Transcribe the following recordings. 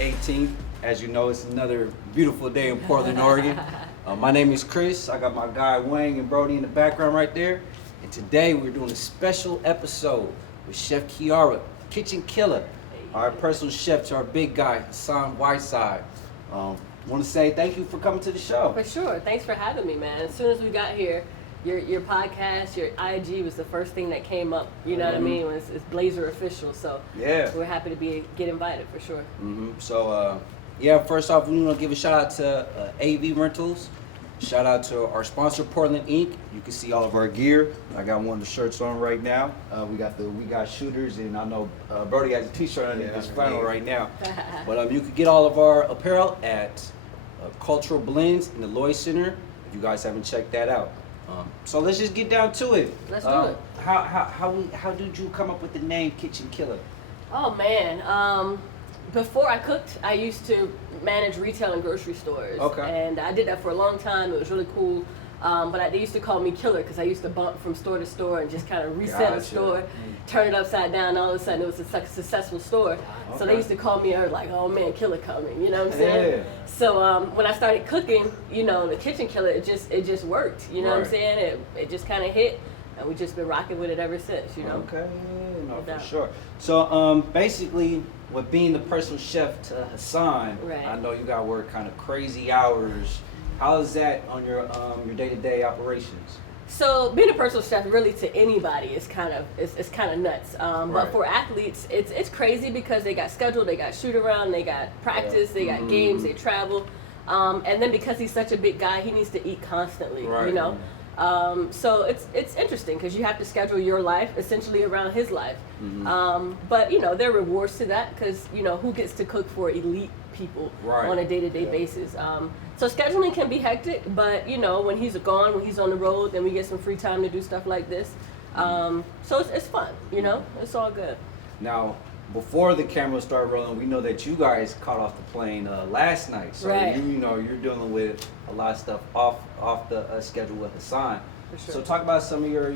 18th. As you know, it's another beautiful day in Portland, Oregon. My name is Chris. I got my guy Wayne and Brody in the background right there. And today we're doing a special episode with Chef Kiara, Kitchen Killa, our personal chef to our big guy, Hassan Whiteside. Want to say thank you for coming to the show. For sure. Thanks for having me, man. As soon as we got here, your podcast, your IG was the first thing that came up. You know what I mean? It's Blazer official, so yeah, we're happy to get invited for sure. So yeah, first off, we want to give a shout out to AV Rentals. Shout out to our sponsor, Portland Inc. You can see all of our gear. I got one of the shirts on right now. We got shooters, and I know Brody has a T-shirt on his flannel right now. But you can get all of our apparel at Cultural Blends in the Lloyd Center. If you guys haven't checked that out. So let's just get down to it. Let's do it. How did you come up with the name Kitchen Killa? Oh man. Before I cooked, I used to manage retail and grocery stores. Okay. And I did that for a long time. It was really cool. But they used to call me Killer because I used to bump from store to store and just kind of reset a store, turn it upside down, and all of a sudden it was a successful store. Okay. So they used to call me like, oh man, Killer coming, you know what I'm saying? Yeah. So when I started cooking, the Kitchen Killa, it just worked, you know what I'm saying? It just kind of hit, and we've just been rocking with it ever since, Okay, no, for sure. So basically, with being the personal chef to Hassan, I know you got to work kind of crazy hours. How is that on your day-to-day operations? So being a personal chef really to anybody is kind of nuts. But for athletes, it's crazy because they got schedule, they got shoot around, they got practice, they got games, they travel, and then because he's such a big guy, he needs to eat constantly. So it's interesting because you have to schedule your life essentially around his life. But there are rewards to that because who gets to cook for elite people on a day-to-day basis. So scheduling can be hectic, but when he's gone, when he's on the road, then we get some free time to do stuff like this. So it's fun, it's all good. Now, before the cameras start rolling, we know that you guys caught off the plane last night. So you're dealing with a lot of stuff off the schedule with Hassan. For sure. So talk about some of your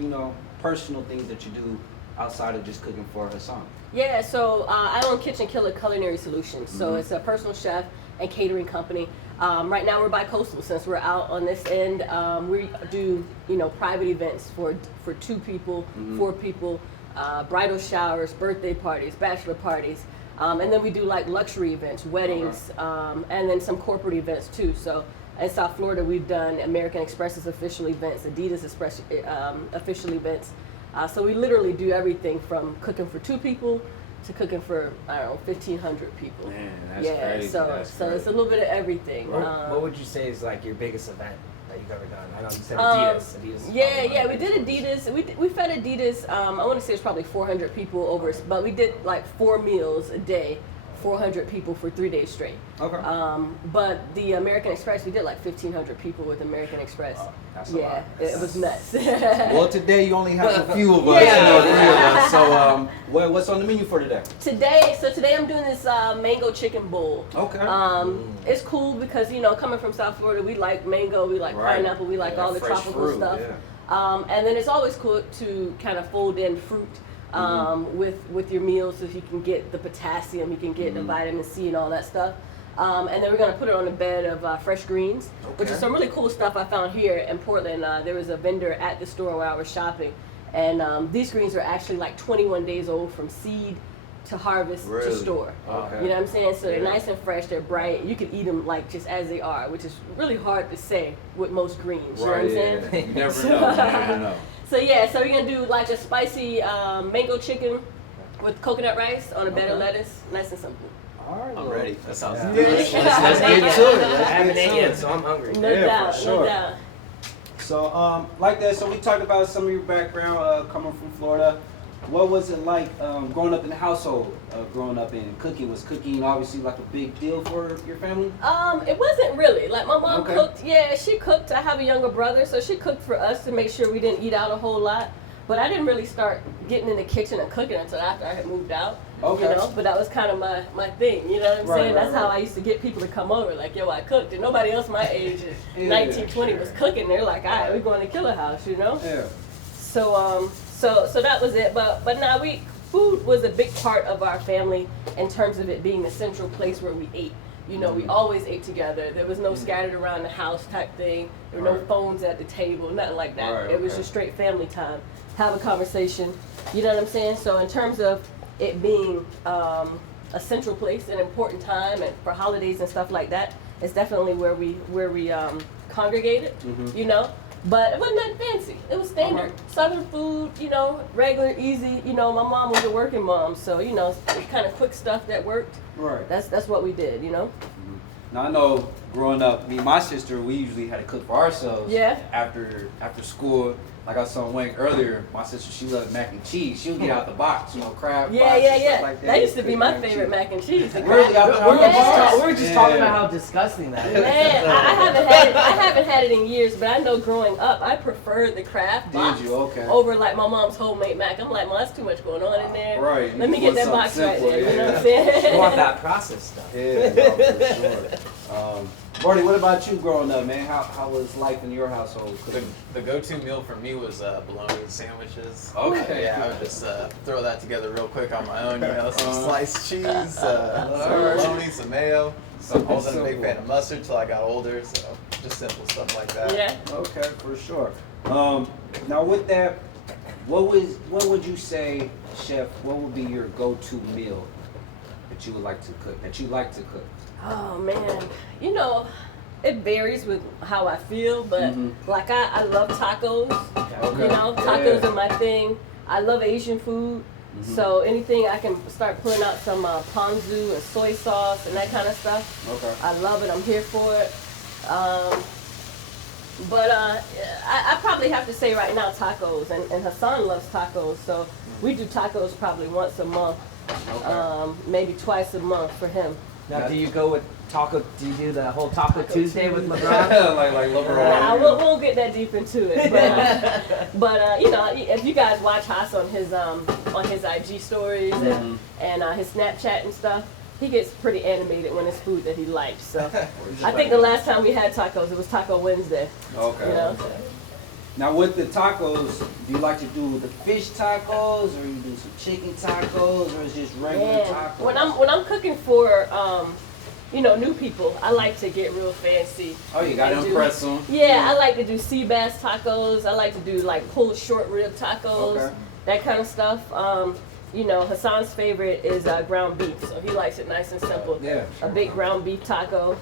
personal things that you do outside of just cooking for Hassan. Yeah, so I own Kitchen Killa Culinary Solutions. So it's a personal chef and catering company. Right now we're bi-coastal since we're out on this end. We do private events for 2 people, 4 people, bridal showers, birthday parties, bachelor parties, and then we do like luxury events, weddings, and then some corporate events too. So in South Florida we've done American Express's official events, Adidas Express official events. So we literally do everything from cooking for 2 people to cooking for 1,500 people. Man, that's crazy. So it's a little bit of everything. What would you say is like your biggest event that you've ever done? I know you said Adidas. We did Adidas. We fed Adidas. I want to say it's probably 400 people over, but we did like 4 meals a day. 400 people for 3 days straight. Okay. But the American Express, we did like 1,500 people with American Express. That's a lot. It was nuts. Well, today you only have a few of us, 3 of us. So, what's on the menu for today? Today I'm doing this mango chicken bowl. Okay. It's cool because coming from South Florida, we like mango, we like pineapple, we like all the tropical fruit, stuff. Yeah. And then it's always cool to kind of fold in fruit. With your meals, so you can get the potassium, you can get the vitamin C and all that stuff. And then we're gonna put it on a bed of fresh greens, which is some really cool stuff I found here in Portland. There was a vendor at the store where I was shopping, and these greens are actually like 21 days old from seed to harvest to store. Okay. You know what I'm saying? So they're nice and fresh, they're bright. You can eat them like just as they are, which is really hard to say with most greens. You know what I'm saying? You never know. So we're gonna do like a spicy mango chicken with coconut rice on a bed of lettuce, nice and simple. All right, I'm ready. That sounds good. Let's get to it. I haven't ate yet, so I'm hungry. No doubt. So like that. So we talked about some of your background coming from Florida. What was it like growing up in the household? Growing up in cooking, was cooking obviously like a big deal for your family? It wasn't really. Like my mom cooked. Yeah, she cooked. I have a younger brother, so she cooked for us to make sure we didn't eat out a whole lot. But I didn't really start getting in the kitchen and cooking until after I had moved out. Okay. But that was kind of my thing. You know what I'm saying? That's how I used to get people to come over. Like, yo, I cooked, and nobody else my age, 19, 20, was cooking. They're like, all right, we're going to Killa House. Yeah. So that was it. But now food was a big part of our family in terms of it being the central place where we ate. You know, we always ate together. There was no scattered around the house type thing. There were no phones at the table, nothing like that. It was just straight family time. Have a conversation. You know what I'm saying? So in terms of it being a central place, an important time, and for holidays and stuff like that, it's definitely where we congregated. You know. But it wasn't that fancy. It was standard Southern food, you know, regular, easy. You know, my mom was a working mom, so you know, kind of quick stuff that worked. Right. That's what we did, you know. Now I know, growing up, me and my sister, we usually had to cook for ourselves. Yeah. After school, like I saw Wayne earlier, my sister, she loved mac and cheese. She would get out the box, you know, crab box and stuff like that. That used to be my favorite mac and cheese. Really? We were just talking about how disgusting that is. Man, I haven't had it in years, but I know growing up, I preferred the Kraft box over like my mom's homemade mac. I'm like, Mom, that's too much going on in there. Right. Let me get that box right there. You know what I'm saying? You want that processed stuff. Yeah, no, for sure. Barney, what about you growing up, man? How was life in your household? The go-to meal for me was bologna sandwiches. Okay. Yeah, I would just throw that together real quick on my own. You know, some sliced cheese, some bologna, some mayo. I wasn't a big fan of mustard till I got older, so just simple stuff like that. Yeah. Okay, for sure. Now with that, what would you say, Chef? What would be your go-to meal that you would like to cook? That you like to cook? Oh man, you know, it varies with how I feel, but like I love tacos. Okay. You know, tacos are my thing. I love Asian food, so anything I can start putting out some ponzu and soy sauce and that kind of stuff. Okay. I love it. I'm here for it. But I probably have to say right now tacos, and Hassan loves tacos, so we do tacos probably once a month, maybe twice a month for him. Now, do you go with taco? Do you do the whole Taco Tuesday with LeBron? like LeBron. Nah, we won't get that deep into it. But you know, if you guys watch Haas on his IG stories and his Snapchat and stuff, he gets pretty animated when it's food that he likes. So I think the last time we had tacos, it was Taco Wednesday. Okay. You know. Now with the tacos, do you like to do the fish tacos, or you do some chicken tacos, or is just regular tacos? When I'm cooking for you know, new people, I like to get real fancy. Oh, you gotta impress them. Yeah, I like to do sea bass tacos. I like to do like pulled short rib tacos, that kind of stuff. You know, Hassan's favorite is ground beef, so he likes it nice and simple. Yeah, a big ground beef taco.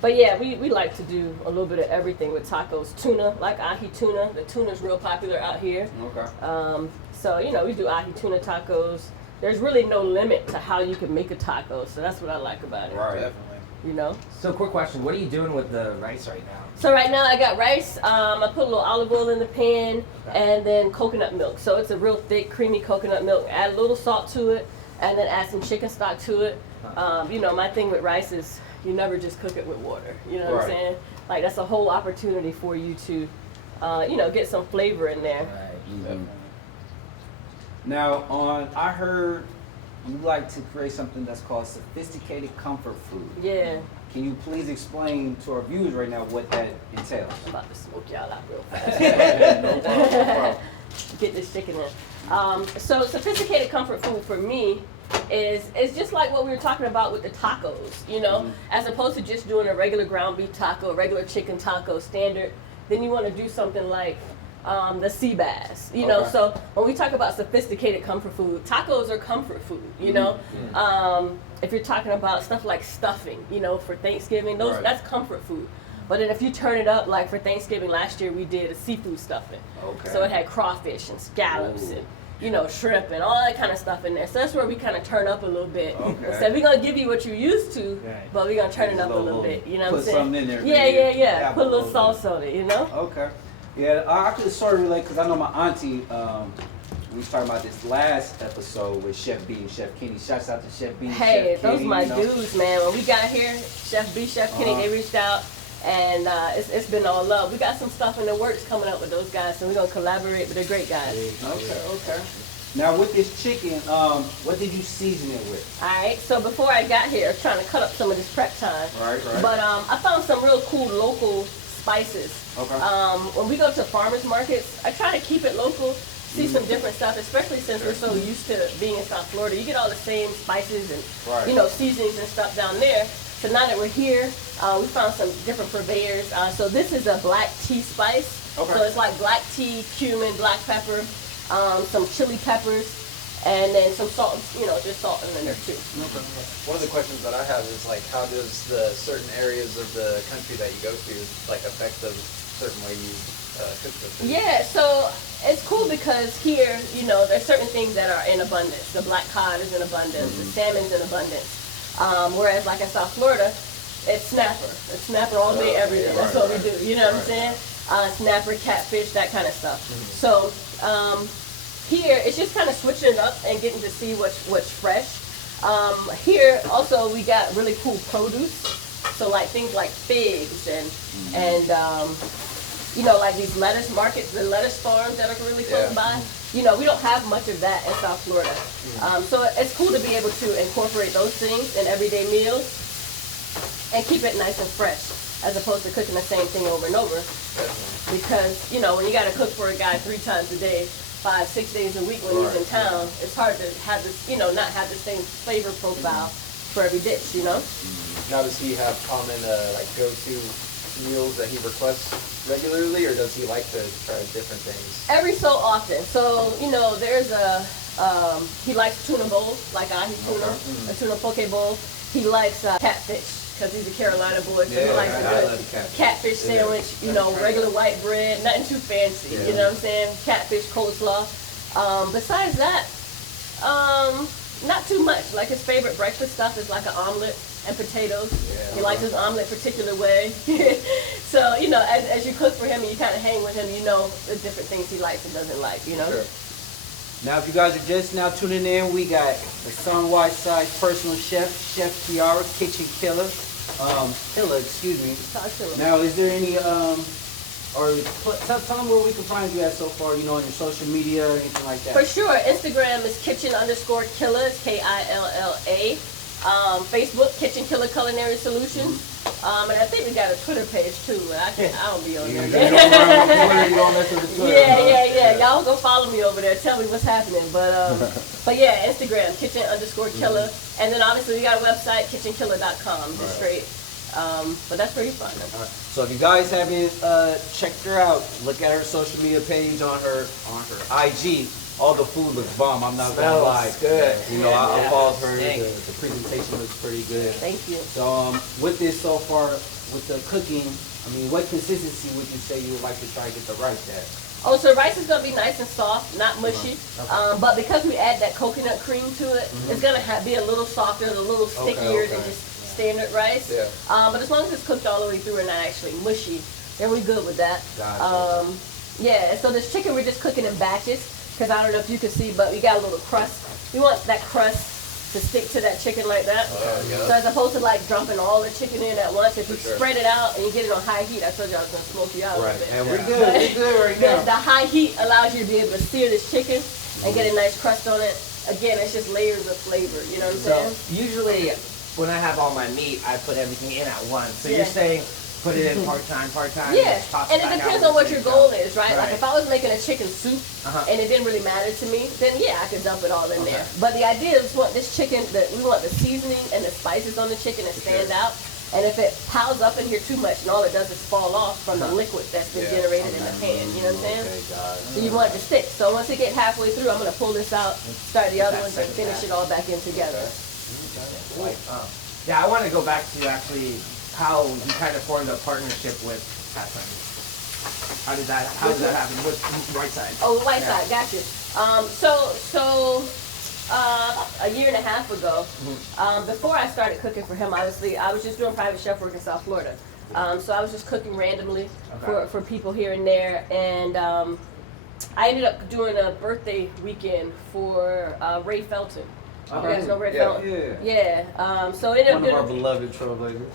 But yeah, we like to do a little bit of everything with tacos. Tuna, like ahi tuna. The tuna's real popular out here. Okay. So, you know, we do ahi tuna tacos. There's really no limit to how you can make a taco, so that's what I like about it. Right. Definitely. You know? So, quick question. What are you doing with the rice right now? So right now I got rice. I put a little olive oil in the pan and then coconut milk. So it's a real thick, creamy coconut milk. Add a little salt to it and then add some chicken stock to it. You know, my thing with rice is you never just cook it with water. You know what I'm saying? Like, that's a whole opportunity for you to, you know, get some flavor in there. Right. Now, I heard you like to create something that's called sophisticated comfort food. Yeah. Can you please explain to our viewers right now what that entails? I'm about to smoke y'all out real fast. No problem. Get this chicken in. So sophisticated comfort food for me is just like what we were talking about with the tacos, you know, as opposed to just doing a regular ground beef taco, a regular chicken taco standard, then you want to do something like the sea bass, you know. So when we talk about sophisticated comfort food, tacos are comfort food, you know. If you're talking about stuff like stuffing, you know, for Thanksgiving, that's comfort food. But then if you turn it up, like for Thanksgiving last year, we did a seafood stuffing. So it had crawfish and scallops and, you know, shrimp and all that kind of stuff in there. So that's where we kind of turn up a little bit. Instead, we're going to give you what you're used to, but we're going to turn it up a little bit. You know what I'm saying? Put something in there. Yeah. Put a little sauce on it, you know? Okay. Yeah, I could sort of relate because I know my auntie, we was talking about this last episode with Chef B and Chef Kenny. Shouts out to Chef B and Hey, Chef those Kenny, my you know? dudes, man. When we got here, Chef B, Chef Kenny, they reached out. And it's been all love. We got some stuff in the works coming up with those guys, so we're going to collaborate, but they're great guys. Okay. Now with this chicken, what did you season it with? All right, so before I got here, I was trying to cut up some of this prep time. Right. But I found some real cool local spices. Okay. When we go to farmers markets, I try to keep it local. see some different stuff, especially since we're so used to being in South Florida. You get all the same spices and seasonings and stuff down there. So now that we're here, we found some different purveyors. So this is a black tea spice. Okay. So it's like black tea, cumin, black pepper, some chili peppers, and then some salt, just salt in there too. One of the questions that I have is like, how does the certain areas of the country that you go to like affect the certain way you cook the food? Yeah, so it's cool because here, there's certain things that are in abundance. The black cod is in abundance. The salmon's in abundance. Whereas like in South Florida, it's snapper. It's snapper all day, every day. That's what we do. You know what I'm saying? Snapper, catfish, that kind of stuff. So here, it's just kind of switching it up and getting to see what's fresh. Here, also, we got really cool produce. So like things like figs and like these lettuce markets, the lettuce farms that are really close by. We don't have much of that in South Florida. So it's cool to be able to incorporate those things in everyday meals and keep it nice and fresh, as opposed to cooking the same thing over and over. Because, when you got to cook for a guy 3 times a day, 5-6 days a week when he's in town, it's hard to have this, not have the same flavor profile for every dish, Now, does he have common like go-to meals that he requests regularly, or does he like to try different things? Every so often. So, there's he likes tuna bowl, like ahi tuna, a tuna poke bowl. He likes catfish, because he's a Carolina boy, so he likes a good catfish sandwich, regular white bread, nothing too fancy, you know what I'm saying? Catfish coleslaw. Besides that, not too much. Like his favorite breakfast stuff is like an omelet and potatoes. He likes his omelet a particular way. So, as you cook for him and you kind of hang with him, the different things he likes and doesn't like, Sure. Now, if you guys are just now tuning in, we got Hassan Whiteside, personal chef, Chef Kiara, kitchen killer. Killa, excuse me. Now, is there any, tell them where we can find you at so far, on your social media or anything like that. For sure. Instagram is kitchen_Killa, it's Killa. Facebook, Kitchen Killa Culinary Solutions. And I think we got a Twitter page too, but I don't be on there. You don't mess with the Twitter. Yeah. Y'all go follow me over there. Tell me what's happening. But yeah, Instagram, kitchen_Killa. And then obviously we got a website, kitchenkilla.com, just straight. But that's where you find them. Right. So if you guys haven't checked her out, look at her social media page on her IG. All the food looks bomb. I'm not gonna lie. Good. I followed her. The presentation looks pretty good. Thank you. So with this so far, with the cooking, what consistency would you say you would like to try to get the rice at? Oh, so rice is gonna be nice and soft, not mushy. Okay. But because we add that coconut cream to it, it's gonna be a little softer, a little stickier than just standard rice. Yeah. But as long as it's cooked all the way through and not actually mushy, then we're good with that. Gotcha. Yeah. So this chicken we're just cooking in batches. Because I don't know if you can see, but we got a little crust. We want that crust to stick to that chicken like that. So as opposed to like dumping all the chicken in at once, if you spread it out and you get it on high heat, I told you I was going to smoke you out a little bit. And we're good. We're good right now. The high heat allows you to be able to sear this chicken and get a nice crust on it. Again, it's just layers of flavor. You know what I'm saying? So usually when I have all my meat, I put everything in at once. So you're saying put it in part-time. Yeah, and it depends on what your goal is, right? Like if I was making a chicken soup and it didn't really matter to me, then yeah, I could dump it all in there. But the idea is we want this chicken, we want the seasoning and the spices on the chicken to stand out. And if it piles up in here too much and all it does is fall off from the liquid that's been generated in the pan, you know what I'm saying? So you want it to stick. So once it get halfway through, I'm going to pull this out, start the other ones, and finish it all back in together. Yeah, I want to go back to actually how you kind of formed a partnership with Hassan. How did that happen with Whiteside? Oh, Whiteside, gotcha. So a year and a half ago, before I started cooking for him, obviously, I was just doing private chef work in South Florida. So I was just cooking randomly for people here and there, and I ended up doing a birthday weekend for Ray Felton. You guys know Ray Felton? Yeah. So it ended up one of our beloved trailblazers.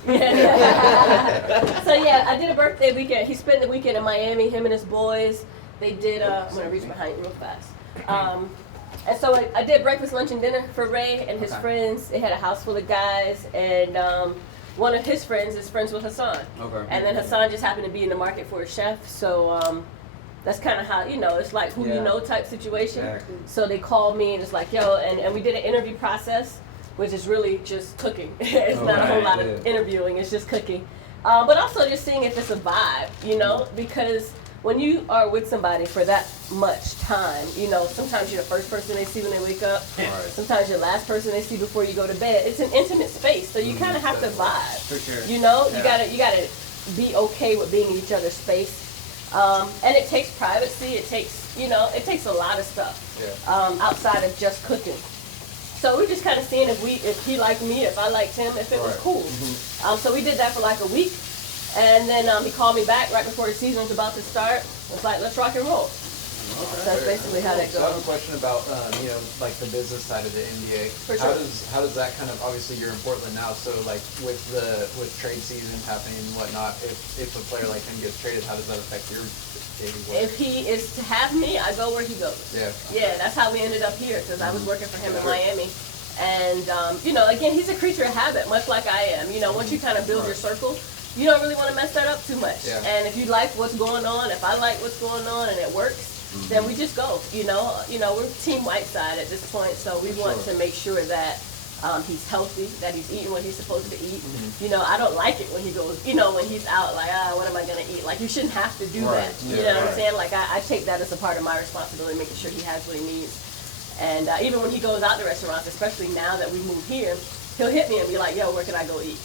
So yeah, I did a birthday weekend. He spent the weekend in Miami, him and his boys. They did, I'm going to reach behind you real fast. And so I did breakfast, lunch, and dinner for Ray and his friends. They had a house full of guys, and one of his friends is friends with Hassan. And then Hassan just happened to be in the market for a chef, so that's kind of how, you know, it's like who you Yeah. know type situation. Exactly. So they called me and it's like, yo, and we did an interview process, which is really just cooking. It's not a whole lot of interviewing, it's just cooking. But also just seeing if it's a vibe, you know, because when you are with somebody for that much time, you know, sometimes you're the first person they see when they wake up. Right. Sometimes you're the last person they see before you go to bed. It's an intimate space, so you kind of have to vibe. For sure. You know, Yeah. you gotta be okay with being in each other's space. And it takes privacy. It takes, you know, it takes a lot of stuff outside of just cooking. So we're just kind of seeing if he liked me, if I liked him, if it was cool. So we did that for like a week, and then he called me back right before the season was about to start. It's like, let's rock and roll. So that's basically how that So I have a goes. question about you know, like the business side of the NBA. For How sure. does that kind of, obviously you're in Portland now, so like with trade season happening and whatnot, if a player like him gets traded, how does that affect your daily work? If he is to have me, I go where he goes. Yeah. Yeah, that's how we ended up here, because I was working for him in Miami. And, you know, again, he's a creature of habit, much like I am. You know, once you kind of build your circle, you don't really want to mess that up too much. Yeah. And if you like what's going on, if I like what's going on and it works, then we just go, you know. We're Team Whiteside at this point, so we want to make sure that he's healthy, that he's eating what he's supposed to eat. You know, I don't like it when he goes, you know, when he's out, like, what am I going to eat? Like, you shouldn't have to do that. You know what I'm saying? Like, I take that as a part of my responsibility, making sure he has what he needs. And even when he goes out to restaurants, especially now that we moved here, he'll hit me and be like, yo, where can I go eat?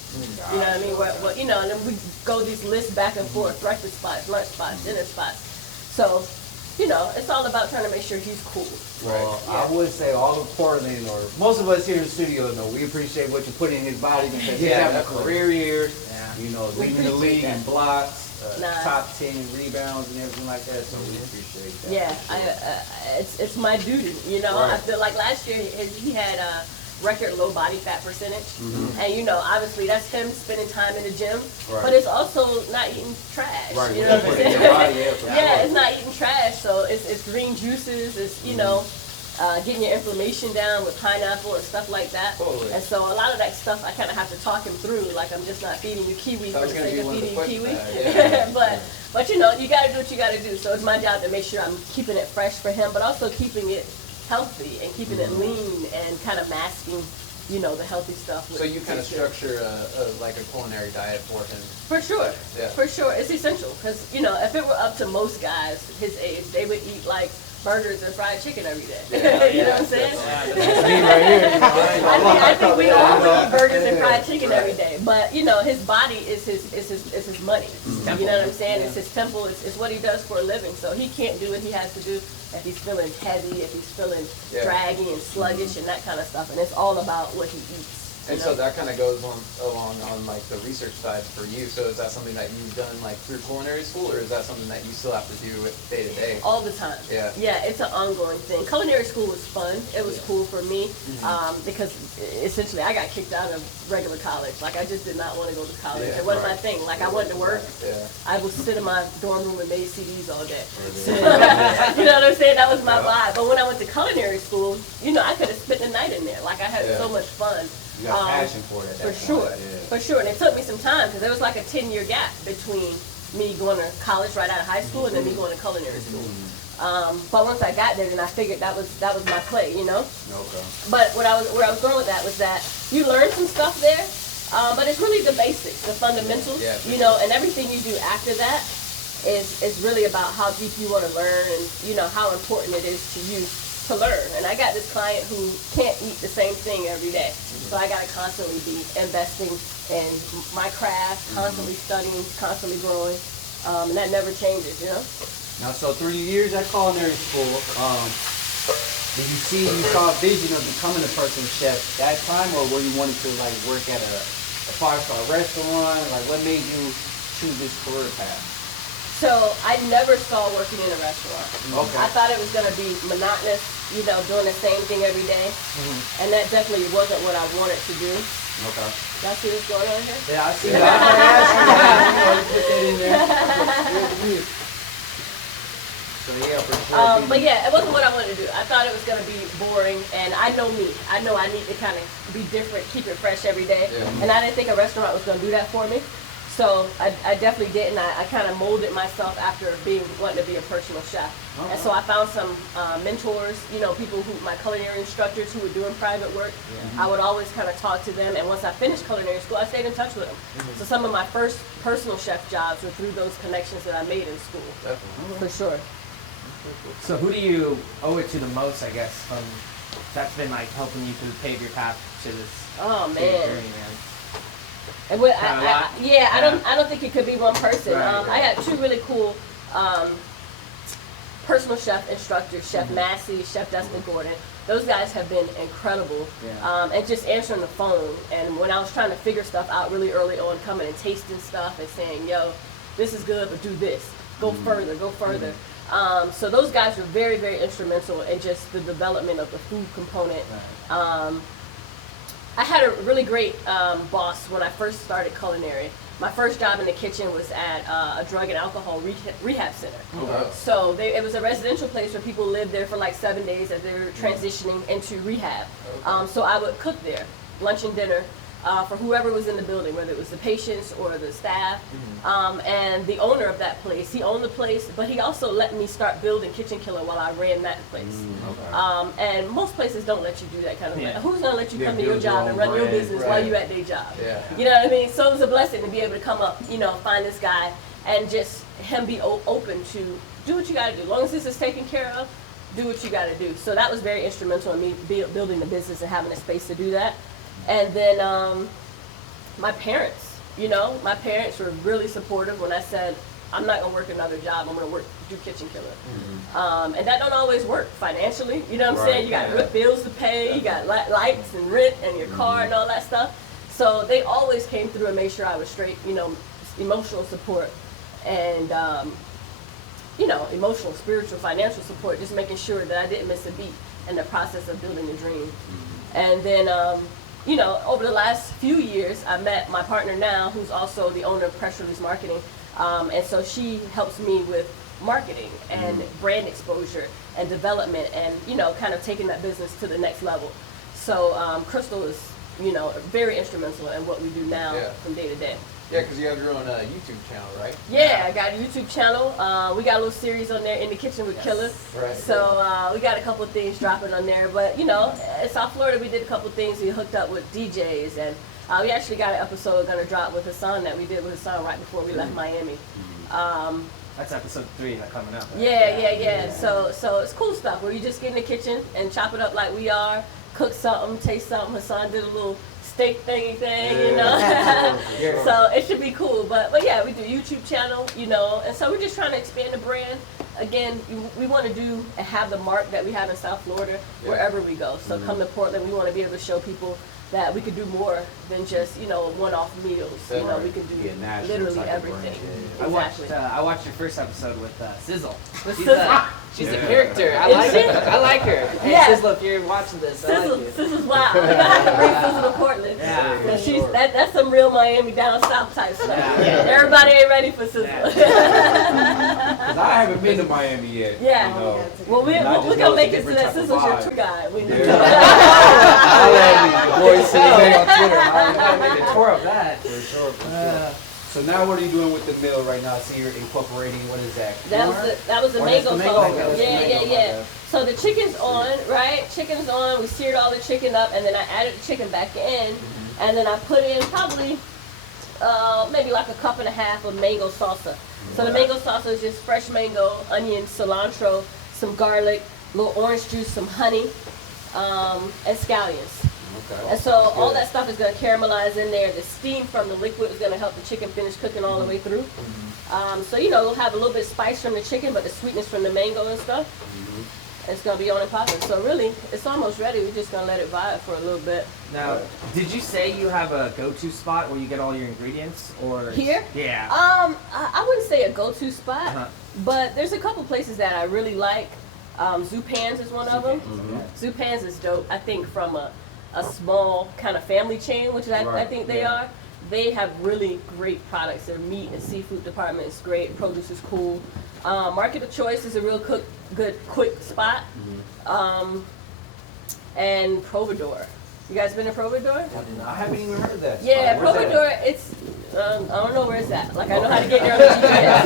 You know what I mean? What, you know, and then we go these lists back and forth, breakfast spots, lunch spots, dinner spots. So, you know, it's all about trying to make sure he's cool. Well, Yeah. I would say all of Portland, or most of us here in the studio, know we appreciate what you put in his body, because he's having a career year. You know, We leading the appreciate league that. in blocks, Nah. top 10 rebounds and everything like that. So we appreciate that. Yeah, it's my duty, you know. Right. I feel like last year he had a record low body fat percentage, and you know, obviously that's him spending time in the gym, Right. but it's also not eating trash. Right, You know what I'm put it in saying? your body, yeah, for Yeah, sure. it's not eating trash, so it's green juices, it's you know. Getting your inflammation down with pineapple and stuff like that. Totally. And so a lot of that stuff I kind of have to talk him through. Like, I'm just not feeding you kiwi That for was the gonna sake be of one of the feeding you kiwi. questions. Yeah. But you know, you got to do what you got to do. So it's my job to make sure I'm keeping it fresh for him, but also keeping it healthy and keeping it lean and kind of masking, you know, the healthy stuff. So you kind of structure like a culinary diet for him. For sure. Yeah. For sure. It's essential because, you know, if it were up to most guys his age, they would eat like burgers and fried chicken every day. You know what I'm saying? That's me right here. You know, I think we all would eat burgers and fried chicken every day. But, you know, his body is his money. You know what I'm saying? It's his temple. It's what he does for a living. So he can't do what he has to do if he's feeling heavy, if he's feeling draggy and sluggish and that kind of stuff. And it's all about what he eats. And so that kind of goes along on like the research side for you. So is that something that you've done like through culinary school, or is that something that you still have to do day to day? All the time. Yeah. Yeah, it's an ongoing thing. Culinary school was fun. It was cool for me because essentially I got kicked out of regular college. Like, I just did not want to go to college. Yeah, It wasn't my thing. Like, I wanted to work. Yeah. I would sit in my dorm room and made CDs all day. You know what I'm saying? That was my vibe. But when I went to culinary school, you know, I could have spent the night in there. Like, I had so much fun. You got passion for it. at For that sure, point, yeah. for sure. And it took me some time because there was like a 10-year gap between me going to college right out of high school and then me going to culinary school. But once I got there, then I figured that was my play, you know. Okay. But where I was going with that was that you learn some stuff there, but it's really the basics, the fundamentals, Yeah. you know, and everything you do after that is really about how deep you want to learn and, you know, how important it is to you to learn. And I got this client who can't eat the same thing every day. So I got to constantly be investing in my craft, constantly studying, constantly growing. And that never changes, you know? Now, so through your years at culinary school, did you saw a vision of becoming a personal chef that time, or were you wanting to like work at a 5-star restaurant? Like, what made you choose this career path? So I never saw working in a restaurant. Okay. I thought it was going to be monotonous, you know, doing the same thing every day. And that definitely wasn't what I wanted to do. Okay. Y'all see what's going on here? Yeah, I see that. I asked you that. You know, you put that in there. So yeah, for sure. But yeah, it wasn't what I wanted to do. I thought it was going to be boring, and I know me. I know I need to kind of be different, keep it fresh every day. Yeah. And I didn't think a restaurant was going to do that for me. So I definitely didn't. I kind of molded myself after wanting to be a personal chef. And so I found some mentors, people my culinary instructors who were doing private work. I would always kind of talk to them. And once I finished culinary school, I stayed in touch with them. So some of my first personal chef jobs were through those connections that I made in school. Definitely. For sure. So who do you owe it to the most, I guess, that's been like helping you to pave your path to this Oh, to man. your journey, man? And what, Kinda a lot? I don't think it could be one person. Right. I had two really cool personal chef instructors, Chef Massey, Chef Dustin Gordon. Those guys have been incredible. And just answering the phone. And when I was trying to figure stuff out really early on, coming and tasting stuff and saying, yo, this is good, but do this. Go further, go further. So those guys were very, very instrumental in just the development of the food component. I had a really great boss when I first started culinary. My first job in the kitchen was at a drug and alcohol rehab center. Okay. So it was a residential place where people lived there for like 7 days as they were transitioning into rehab. So I would cook there, lunch and dinner, for whoever was in the building, whether it was the patients or the staff. And the owner of that place, he owned the place, but he also let me start building Kitchen Killa while I ran that place. And most places don't let you do that kind of thing. Who's going to let you come to your job and run your business while you're at their job? You know what I mean? So it was a blessing to be able to come up, find this guy and just him be open to do what you got to do. As long as this is taken care of, do what you got to do. So that was very instrumental in me building the business and having a space to do that. And then my parents, my parents were really supportive when I said, I'm not gonna work another job, I'm gonna do Kitchen Killa. And that don't always work financially, you know what I'm saying? You got bills to pay, you got lights and rent and your car and all that stuff. So they always came through and made sure I was straight, emotional support and, emotional, spiritual, financial support, just making sure that I didn't miss a beat in the process of building the dream. And then, over the last few years, I met my partner now, who's also the owner of Press Release Marketing. And so she helps me with marketing and brand exposure and development and, kind of taking that business to the next level. So Crystal is, very instrumental in what we do now from day to day. Yeah, because you have your own YouTube channel, right? Yeah, I got a YouTube channel. We got a little series on there, In the Kitchen with Killa. Right. So we got a couple of things dropping on there. But, in South Florida, we did a couple of things. We hooked up with DJs. And we actually got an episode going to drop with Hassan that we did with Hassan right before we left Miami. That's episode 3 coming up. Right? Yeah. So it's cool stuff where you just get in the kitchen and chop it up like we are, cook something, taste something. Hassan did a little steak thingy thing, So it should be cool. But yeah, we do YouTube channel, and so we're just trying to expand the brand. Again, we want to do and have the mark that we have in South Florida wherever we go. So come to Portland, we want to be able to show people that we could do more than just, one-off meals. We can do literally everything. Exactly. I watched your first episode with Sizzle. She's a character. I like her. Hey, Sizzle, if you're watching this, I like you. Sizzle's wild. We're gonna have to bring Sizzle to Portland. That's some real Miami down south type stuff. Everybody ain't ready for Sizzle. Cause I haven't been to Miami yet. Well, we're gonna make it so that Sizzle's your tour guide. Boys, see me on Twitter. I gotta make a tour of that. For sure. So now what are you doing with the meal right now? So you're incorporating, what is that? That was the mango sauce. Yeah. So the chicken's on, right? Chicken's on. We seared all the chicken up, and then I added the chicken back in, and then I put in probably maybe like a cup and a half of mango salsa. So the mango salsa is just fresh mango, onion, cilantro, some garlic, a little orange juice, some honey, and scallions. And so all that stuff is going to caramelize in there. The steam from the liquid is going to help the chicken finish cooking all the way through. So, we'll have a little bit of spice from the chicken, but the sweetness from the mango and stuff, it's going to be on and popping. So really, it's almost ready. We're just going to let it vibe for a little bit. Now, did you say you have a go-to spot where you get all your ingredients? Or Here? Yeah. I wouldn't say a go-to spot, but there's a couple places that I really like. Zupan's is one of them. Zupan's is dope. I think from a small kind of family chain, which I think they are. They have really great products. Their meat and seafood department is great. Produce is cool. Market of Choice is a real good, quick spot. And Providor. You guys been to Providor? I haven't even heard that. Yeah, Providor. It's I don't know where it's at. Like, I know how to get there on the GPS.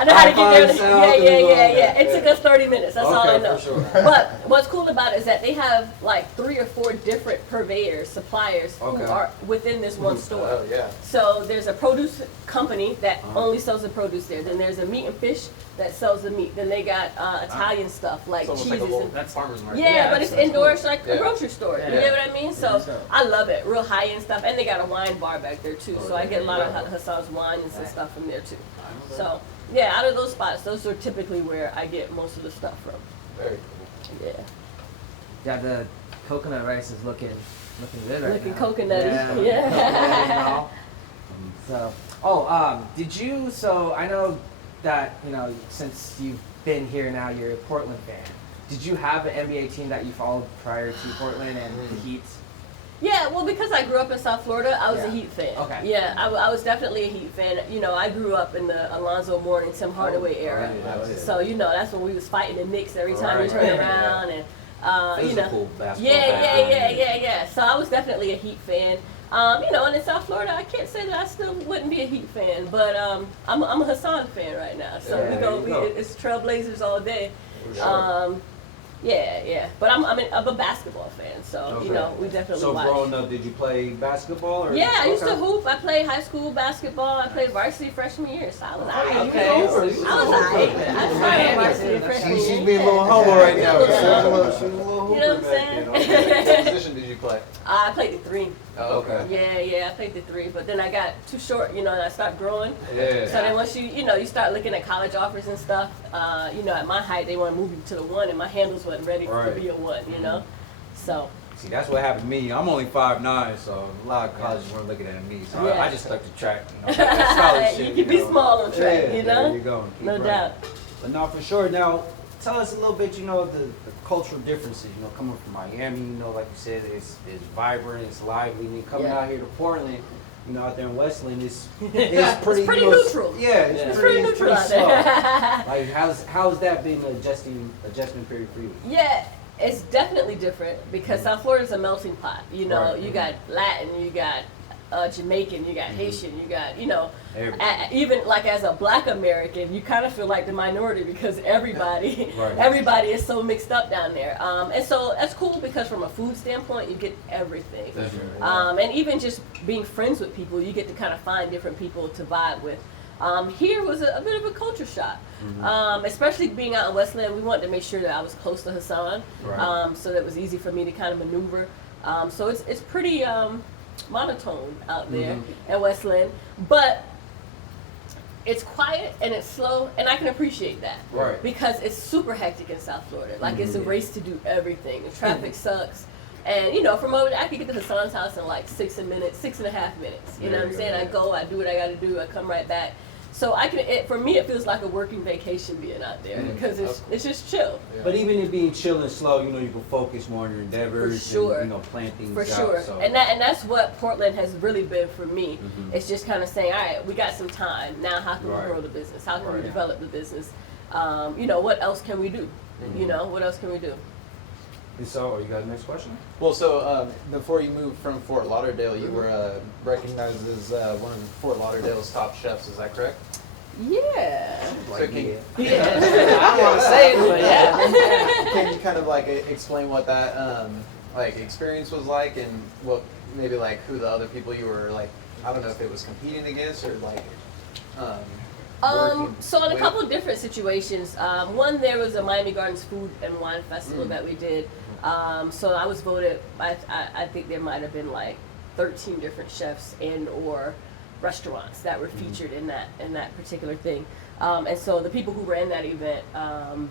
I know how to get there. Yeah. It took us 30 minutes. That's all I know. For sure. But what's cool about it is that they have like 3 or 4 different purveyors, suppliers who are within this one store. Oh, yeah. So there's a produce company that only sells the produce there. Then there's a meat and fish that sells the meat. Then they got Italian stuff like It's almost cheeses like a little and farmer's market. yeah, but it's indoor. It's like Yeah. a grocery store. You Yeah. get what I mean? So I love it. Real high end stuff, and they got a wine bar back there too. So I get a lot of Hassan's wines and stuff from there too. So yeah, out of those spots, those are typically where I get most of the stuff from. Very cool. Yeah, Yeah, the coconut rice is looking good right looking now. coconutty. Yeah. Coconutty and all. So, did you? So I know that since you've been here now, you're a Portland fan. Did you have an NBA team that you followed prior to Portland and the Heat? Yeah, well, because I grew up in South Florida, I was a Heat fan. Okay. Yeah, I was definitely a Heat fan. I grew up in the Alonzo Mourning, Tim Hardaway era. So, that's when we was fighting the Knicks every time we turned around. And, Physical basketball. Yeah. So I was definitely a Heat fan. And in South Florida, I can't say that I still wouldn't be a Heat fan, but I'm a Hassan fan right now. So it's Trailblazers all day. Yeah. But I'm a basketball fan, so we definitely So watch. growing up, did you play basketball? Or? Yeah, I used to hoop. I played high school basketball. I played varsity freshman year, so I was alright. Okay. I was alright. I started varsity freshman year. She's being a little humble right now. She's a little You know what I'm saying? What position did you play? I played the 3. Oh, okay. Yeah, I played the 3, but then I got too short, and I stopped growing. Yeah. So then once you start looking at college offers and stuff, at my height, they want to move you to the 1, and my handles wasn't ready to be a 1, So. See, that's what happened to me. I'm only 5'9", so a lot of colleges weren't looking at me. So I just stuck to track. You can be small on track, There you go. Keep No running. doubt. But no, for sure. Now, tell us a little bit, the cultural differences, coming from Miami, like you said, it's vibrant, it's lively. And coming out here to Portland, out there in Westland, it's pretty, pretty neutral. Yeah, it's pretty neutral out slow. there. Like, how's that been an adjustment period for you? Yeah, it's definitely different because South Florida's a melting pot. You got Latin, you got Jamaican, you got Haitian, you got, even like as a Black American, you kind of feel like the minority because everybody is so mixed up down there. And so that's cool because from a food standpoint, you get everything. And even just being friends with people, you get to kind of find different people to vibe with. Here was a bit of a culture shock, especially being out in Westland. We wanted to make sure that I was close to Hassan, so that it was easy for me to kind of maneuver. So it's pretty monotone out there in Westland, but it's quiet and it's slow, and I can appreciate that because it's super hectic in South Florida. Like it's a race to do everything. The traffic sucks. And from over there, I could get to Hassan's house in like 6.5 minutes. You know what I'm saying? I go, I do what I got to do, I come right back. So for me, it feels like a working vacation being out there because it's just chill. Yeah. But even it being chill and slow, you can focus more on your endeavors. For sure. And, plan things For out. sure. So. And that's what Portland has really been for me. It's just kind of saying, all right, we got some time. Now how can we grow the business? How can we develop the business? What else can we do? What else can we do? And so, you got the next question? Well, so before you moved from Fort Lauderdale, you were recognized as one of Fort Lauderdale's top chefs. Is that correct? Yeah. So can you, I don't want to say it, but yeah. can you kind of explain what that experience was like, and what maybe who the other people you were I don't know if it was competing against or So in a couple of different situations, one, there was a Miami Gardens Food and Wine Festival that we did. So I was voted, I think there might have been 13 different chefs and or restaurants that were featured in that particular thing. And so the people who ran that event,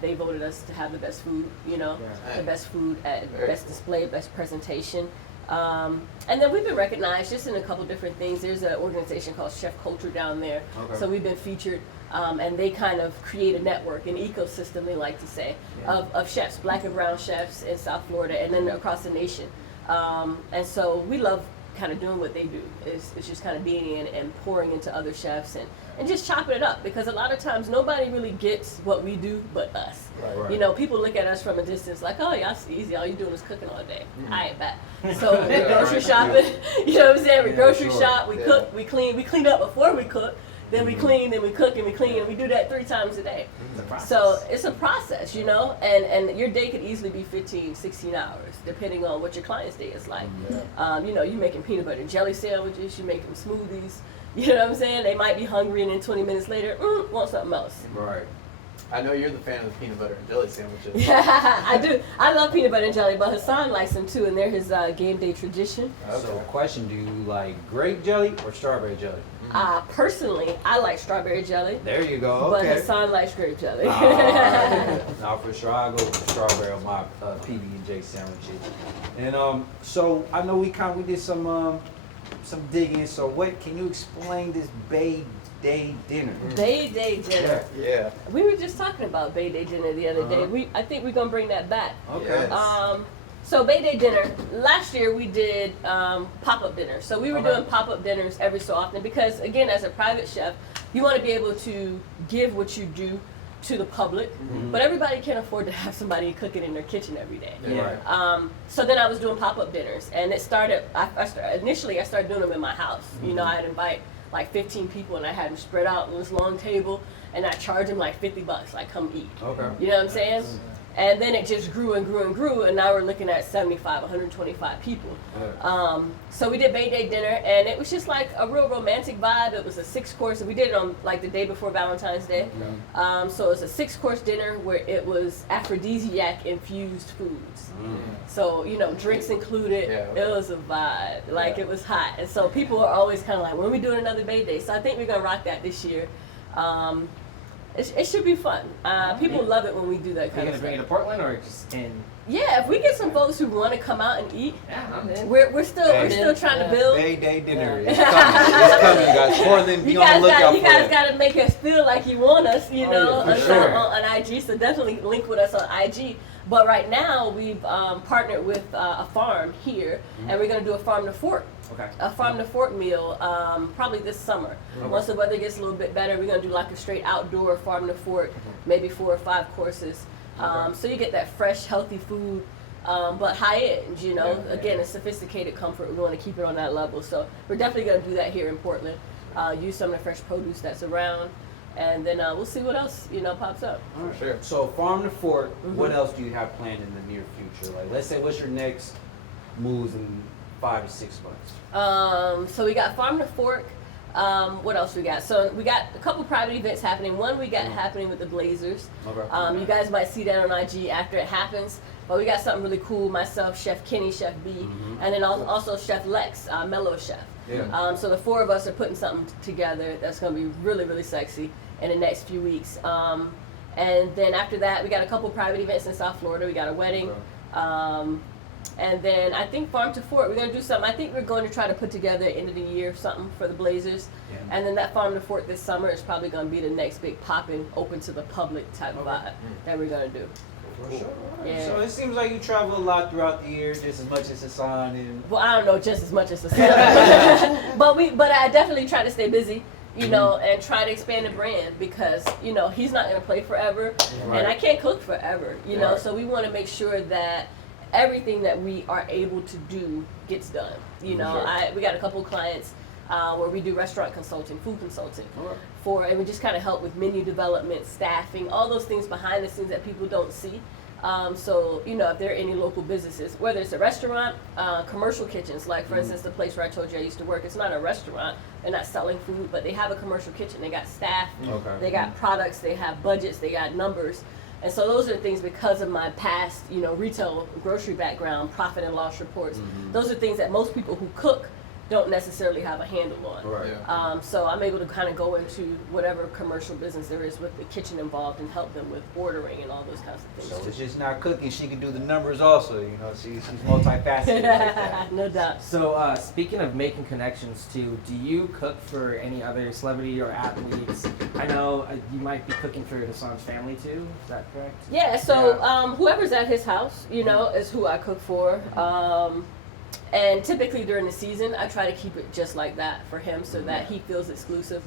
they voted us to have the best food, the best food, best display, best presentation. And then we've been recognized just in a couple different things. There's an organization called Chef Culture down there. So we've been featured, and they kind of create a network, an ecosystem, they like to say, of chefs, Black and brown chefs in South Florida and then across the nation. And so we love kind of doing what they do. It's just kind of being in and pouring into other chefs and and just chopping it up, because a lot of times nobody really gets what we do but us. Right. You know, people look at us from a distance like, oh, y'all, it's easy. All you doing is cooking all day. I ain't bet. So we grocery shopping. You know what I'm saying? We grocery shop. We cook. We clean. We clean up before we cook. Then we clean. Then we cook and we clean. And we do that 3 times a day. So it's a process, you know. And your day could easily be 15, 16 hours, depending on what your client's day is like. You know, you making peanut butter and jelly sandwiches. You making smoothies. You know what I'm saying? They might be hungry, and then 20 minutes later, want something else. Right. I know you're the fan of the peanut butter and jelly sandwiches. I do. I love peanut butter and jelly, but Hassan likes them too, and they're his game day tradition. So, question: do you like grape jelly or strawberry jelly? Personally, I like strawberry jelly. There you go. But Okay. Hassan likes grape jelly. Now for sure, I go with strawberry on my PB&J sandwiches. And so I know we did some digging. So what can you explain this Bay Day dinner? Bay Day dinner. Yeah. We were just talking about Bay Day dinner the other day. I think we're gonna bring that back. Okay. Yes. So Bay Day dinner, last year we did pop-up dinners. So we were doing pop-up dinners every so often because, again, as a private chef, you want to be able to give what you do to the public, but everybody can't afford to have somebody cooking in their kitchen every day. Yeah. So then I was doing pop-up dinners, and it started, initially I started doing them in my house. You know, I'd invite like 15 people, and I had them spread out on this long table, and I charge them like $50, like come eat. Okay. You know what I'm saying? And then it just grew and grew and grew, and now we're looking at 75, 125 people. So we did Bay Day dinner, and it was just like a real romantic vibe. It was a 6-course, and we did it on like the day before Valentine's Day. So it was a 6-course dinner where it was aphrodisiac-infused foods. So, you know, drinks included. It was a vibe. Like, it was hot. And so people are always kind of like, when are we doing another Bay Day? So I think we're going to rock that this year. It should be fun. People love it when we do that Are you kind gonna of bring it stuff. to Portland or just in? Yeah, if we get some folks who want to come out and eat, Yeah, I'm in. we're still trying to build. Bay Day dinner is coming. It's coming, guys. Portland, be on the lookout You for guys it. got to make us feel like you want us, you know, for sure. on IG. So definitely link with us on IG. But right now we've partnered with a farm here, and we're gonna do a farm to fork. Okay. A farm to fork meal, probably this summer. Once the weather gets a little bit better, we're gonna do like a straight outdoor farm to fork, maybe 4 or 5 courses. So you get that fresh, healthy food, but high end. You know, again, a sophisticated comfort. We want to keep it on that level. So we're definitely gonna do that here in Portland. Use some of the fresh produce that's around, and then we'll see what else pops up. For sure. So farm to fork, what else do you have planned in the near future? Like, let's say, what's your next moves in 5 to 6 months? So we got farm to fork. What else we got? So we got a couple private events happening. One we got happening with the Blazers. Okay. You guys might see that on IG after it happens. But we got something really cool. Myself, Chef Kenny, Chef B, and then also Chef Lex, Mellow Chef. Yeah. So the 4 of us are putting something together that's going to be really, really sexy in the next few weeks. And then after that, we got a couple private events in South Florida. We got a wedding. And then I think farm to fork, we're going to do something. I think we're going to try to put together end of the year something for the Blazers. And then that farm to fork this summer is probably going to be the next big popping, open to the public type vibe that we're going to do. For sure. Yeah. So it seems like you travel a lot throughout the year, just as much as Hassan and. Well, I don't know just as much as Hassan, but I definitely try to stay busy, you know, and try to expand the brand because, you know, he's not going to play forever, and I can't cook forever, you know, so we want to make sure that everything that we are able to do gets done. You know, we got a couple clients where we do restaurant consulting, food consulting, and we just kind of help with menu development, staffing, all those things behind the scenes that people don't see. So, you know, if there are any local businesses, whether it's a restaurant, commercial kitchens, like for instance, the place where I told you I used to work, it's not a restaurant, they're not selling food, but they have a commercial kitchen, they got staff, they got products, they have budgets, they got numbers. And so those are things because of my past, you know, retail grocery background, profit and loss reports. Those are things that most people who cook don't necessarily have a handle on. So I'm able to kind of go into whatever commercial business there is with the kitchen involved and help them with ordering and all those kinds of things. So it's just not cooking, she can do the numbers also, you know, she's multifaceted like that. No doubt. So speaking of making connections too, do you cook for any other celebrity or athletes? I know you might be cooking for Hassan's family too, is that correct? Yeah, so whoever's at his house, you know, is who I cook for. And typically during the season, I try to keep it just like that for him so that he feels exclusive.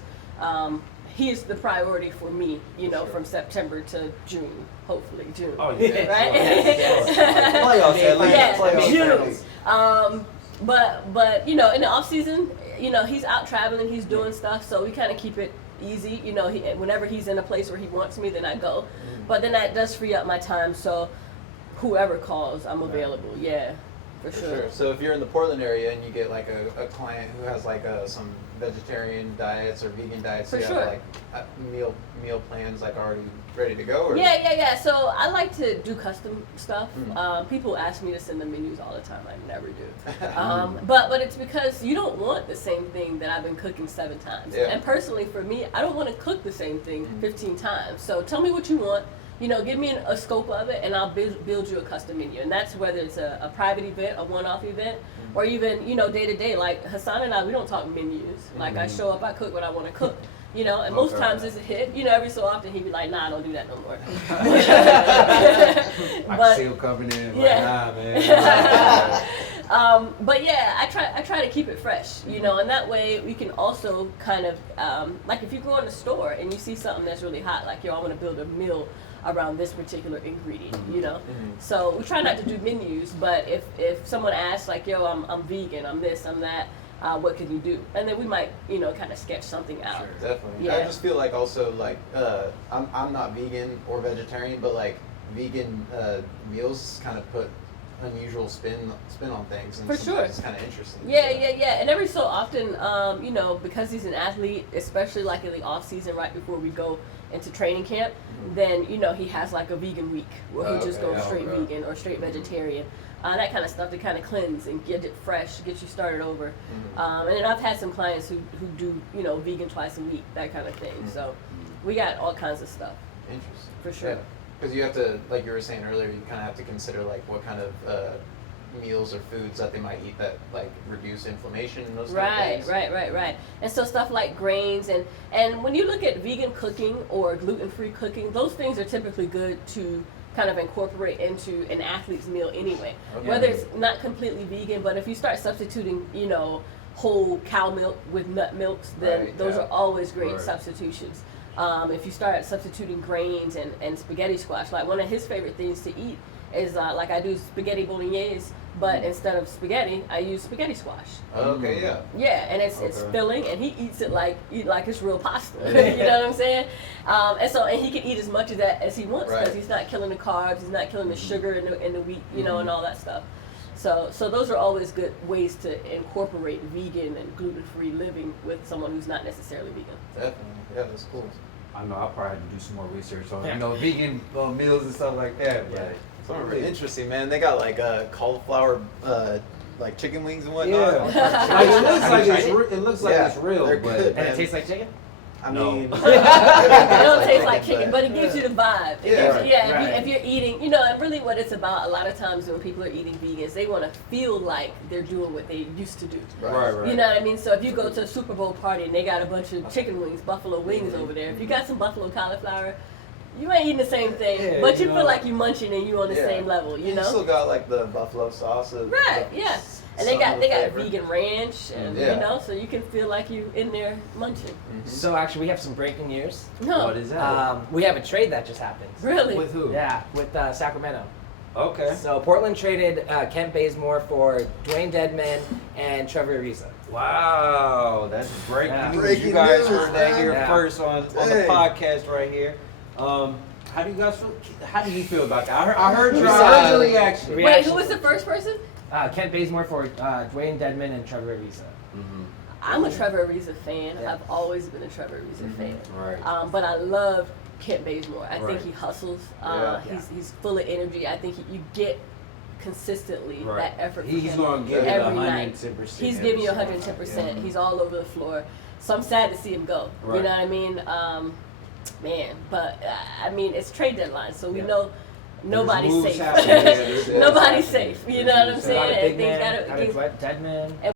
he is the priority for me, you know, from September to June, hopefully June. Oh yeah. Right? Playoffs at least. Yeah, Playoffs. June. But you know, in the off season, you know, he's out traveling, he's doing stuff, so we kind of keep it easy. You know, whenever he's in a place where he wants me, then I go. But then that does free up my time, so whoever calls, I'm available. Yeah, for sure. So if you're in the Portland area and you get like a client who has like some vegetarian diets or vegan diets, For you sure. have like meal plans like already ready to go? Or? Yeah. So I like to do custom stuff. People ask me to send them menus all the time. I never do. But it's because you don't want the same thing that I've been cooking 7 times. Yeah. And personally, for me, I don't want to cook the same thing 15 times. So tell me what you want. You know, give me a scope of it, and I'll build you a custom menu. And that's whether it's a private event, a one-off event, or even, you know, day to day. Like Hassan and I, we don't talk menus. Like I show up, I cook what I want to cook. You know, and most times it's a hit. You know, every so often he'd be like, "Nah, I don't do that no more." I still coming in. Yeah. Like, nah, man. But yeah, I try to keep it fresh, you know, and that way we can also kind of like if you go in the store and you see something that's really hot, like, yo, I want to build a meal around this particular ingredient, you know. So we try not to do menus, but if someone asks like, yo, I'm vegan, I'm this, I'm that, what can you do? And then we might, you know, kind of sketch something out. Sure, definitely. Yeah. I just feel like also like I'm not vegan or vegetarian, but like vegan meals kind of put unusual spin on things, and For sometimes sure. it's kind of interesting. Yeah. And every so often, you know, because he's an athlete, especially like in the off season, right before we go into training camp, then, you know, he has like a vegan week where he just goes straight vegan or straight vegetarian. That kind of stuff to kind of cleanse and get it fresh, get you started over. And then I've had some clients who do, you know, vegan twice a week, that kind of thing. So we got all kinds of stuff. Interesting. For sure. Because you have to, like you were saying earlier, you kind of have to consider like what kind of meals or foods that they might eat that like reduce inflammation and those kind of things. Right. And so stuff like grains and when you look at vegan cooking or gluten-free cooking, those things are typically good to kind of incorporate into an athlete's meal anyway. Okay. Whether it's not completely vegan, but if you start substituting, you know, whole cow milk with nut milks, then those are always great substitutions. If you start substituting grains and spaghetti squash, like one of his favorite things to eat is like I do spaghetti bolognese, but instead of spaghetti, I use spaghetti squash. Okay, yeah. Yeah, and it's filling, and he eats it like it's real pasta. You know what I'm saying? And he can eat as much of that as he wants because he's not killing the carbs, he's not killing the sugar and the wheat, you know, and all that stuff. So those are always good ways to incorporate vegan and gluten-free living with someone who's not necessarily vegan. Definitely. Yeah, that's cool. I know I'll probably have to do some more research on, you know, vegan meals and stuff like that. But Some are interesting, man. They got like cauliflower, like chicken wings and whatnot. Yeah. Like, it looks like it's real, they're but good, And it man. tastes like chicken? I No. mean, It don't taste like chicken, but it gives you the vibe. If you're eating, you know, and really what it's about a lot of times when people are eating vegans, they want to feel like they're doing what they used to do. Right. You know what I mean? So if you go to a Super Bowl party and they got a bunch of chicken wings, buffalo wings over there, if you got some buffalo cauliflower, you ain't eating the same thing, but you feel like you munching and you on the same level, you know? You still got like the buffalo sauce. And they got vegan ranch, and you know, so you can feel like you in there munching. So actually, we have some breaking news. No, What is that? We have a trade that just happened. really? With who? Yeah, with Sacramento. Okay. So Portland traded Kent Bazemore for Dwayne Dedman and Trevor Ariza. Wow, that's breaking Yeah. news. Breaking You guys news, heard that here man. first on the Dang. podcast right here. How do you guys feel? How do you feel about that? I heard your Reaction. reaction. Wait, who was the first person? Kent Bazemore for Dwayne Dedman and Trevor Ariza. I'm a Trevor Ariza fan. Yeah. I've always been a Trevor Ariza fan. Right. But I love Kent Bazemore. I Right. think he hustles. Yeah. He's full of energy. I think you get consistently that effort from He's him gonna give it every night. 110%. He's giving you 110%. He's all over the floor. So I'm sad to see him go. Right. You know what I mean? Man, but I mean it's trade deadline, so we know nobody's moves safe. happening. Yeah, there's Nobody's happening. safe. You know what I'm So got a saying? big And man, things got a Deadman.